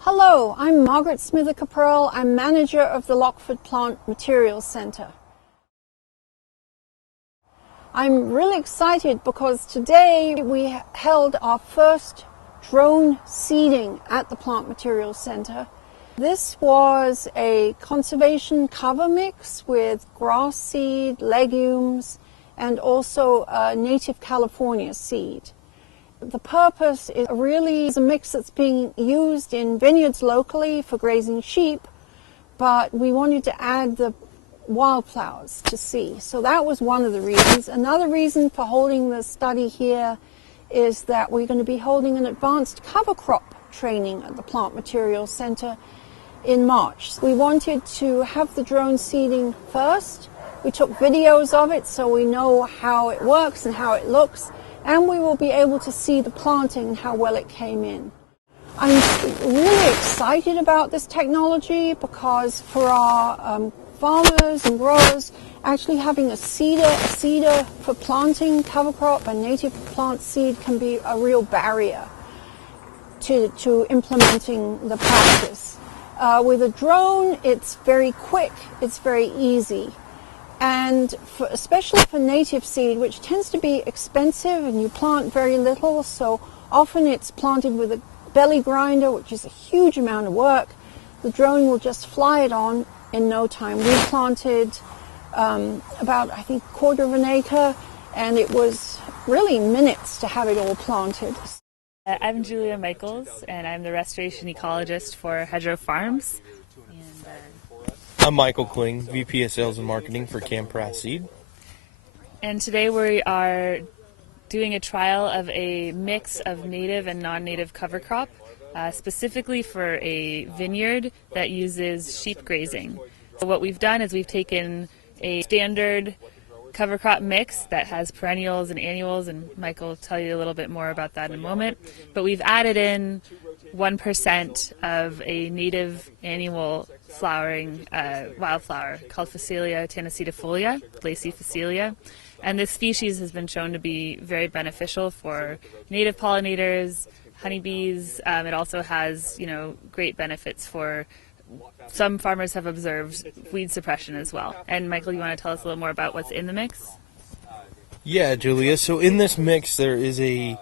Hello, I'm Margaret Smither-Caprell. I'm manager of the Lockeford Plant Materials Center. I'm really excited because today we held our first drone seeding at the Plant Materials Center. This was a conservation cover mix with grass seed, legumes, and also native California seed. The purpose is really a mix that's being used in vineyards locally for grazing sheep, but we wanted to add the wildflowers to see. So that was one of the reasons. Another reason for holding the study here is that we're going to be holding an advanced cover crop training at the Plant Materials Center in March. We wanted to have the drone seeding first. We took videos of it so we know how it works and how it looks, and we will be able to see the planting and how well it came in. I'm really excited about this technology because for our farmers and growers, actually having a seeder for planting cover crop and native plant seed can be a real barrier to implementing the practice. With a drone, it's very quick, it's very easy. And especially for native seed, which tends to be expensive and you plant very little, so often it's planted with a belly grinder, which is a huge amount of work. The drone will just fly it on in no time. We planted about, I think, 1/4 of an acre, and it was really minutes to have it all planted. I'm Julia Michaels, and I'm the restoration ecologist for Hedgerow Farms. I'm Michael Kling, VP of Sales and Marketing for Camprass Seed. And today we are doing a trial of a mix of native and non-native cover crop, specifically for a vineyard that uses sheep grazing. So what we've done is we've taken a standard cover crop mix that has perennials and annuals, and Michael will tell you a little bit more about that in a moment, but we've added in 1% of a native annual flowering wildflower called Phacelia tannacetifolia, Lacey Phacelia. And this species has been shown to be very beneficial for native pollinators, honeybees. It also has, great benefits for some farmers have observed weed suppression as well. And Michael, you want to tell us a little more about what's in the mix? Yeah, Julia. So in this mix, there is a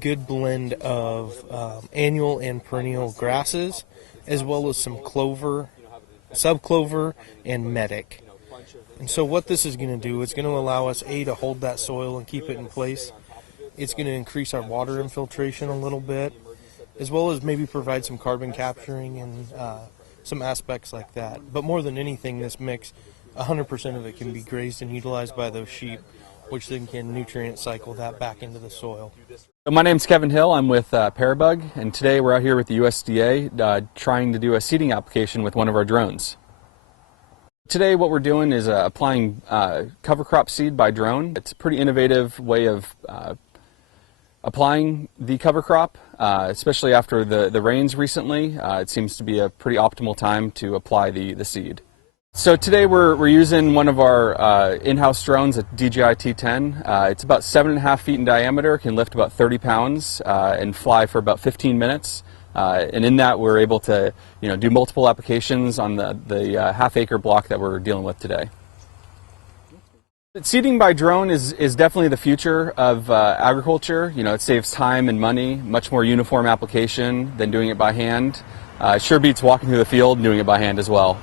good blend of annual and perennial grasses, as well as some clover, subclover, and medic. And so what this is going to do, it's going to allow us, to hold that soil and keep it in place. It's going to increase our water infiltration a little bit, as well as maybe provide some carbon capturing and some aspects like that. But more than anything, this mix, 100% of it can be grazed and utilized by those sheep, which then can nutrient cycle that back into the soil. My name's Kevin Hill. I'm with Parabug, and today we're out here with the USDA trying to do a seeding application with one of our drones. Today what we're doing is applying cover crop seed by drone. It's a pretty innovative way of applying the cover crop, especially after the rains recently. It seems to be a pretty optimal time to apply the seed. So today we're using one of our in-house drones, a DJI T10. It's about 7.5 feet in diameter, can lift about 30 pounds, and fly for about 15 minutes. And in that we're able to do multiple applications on the half-acre block that we're dealing with today. Seeding by drone is definitely the future of agriculture. It saves time and money, much more uniform application than doing it by hand. It sure beats walking through the field and doing it by hand as well.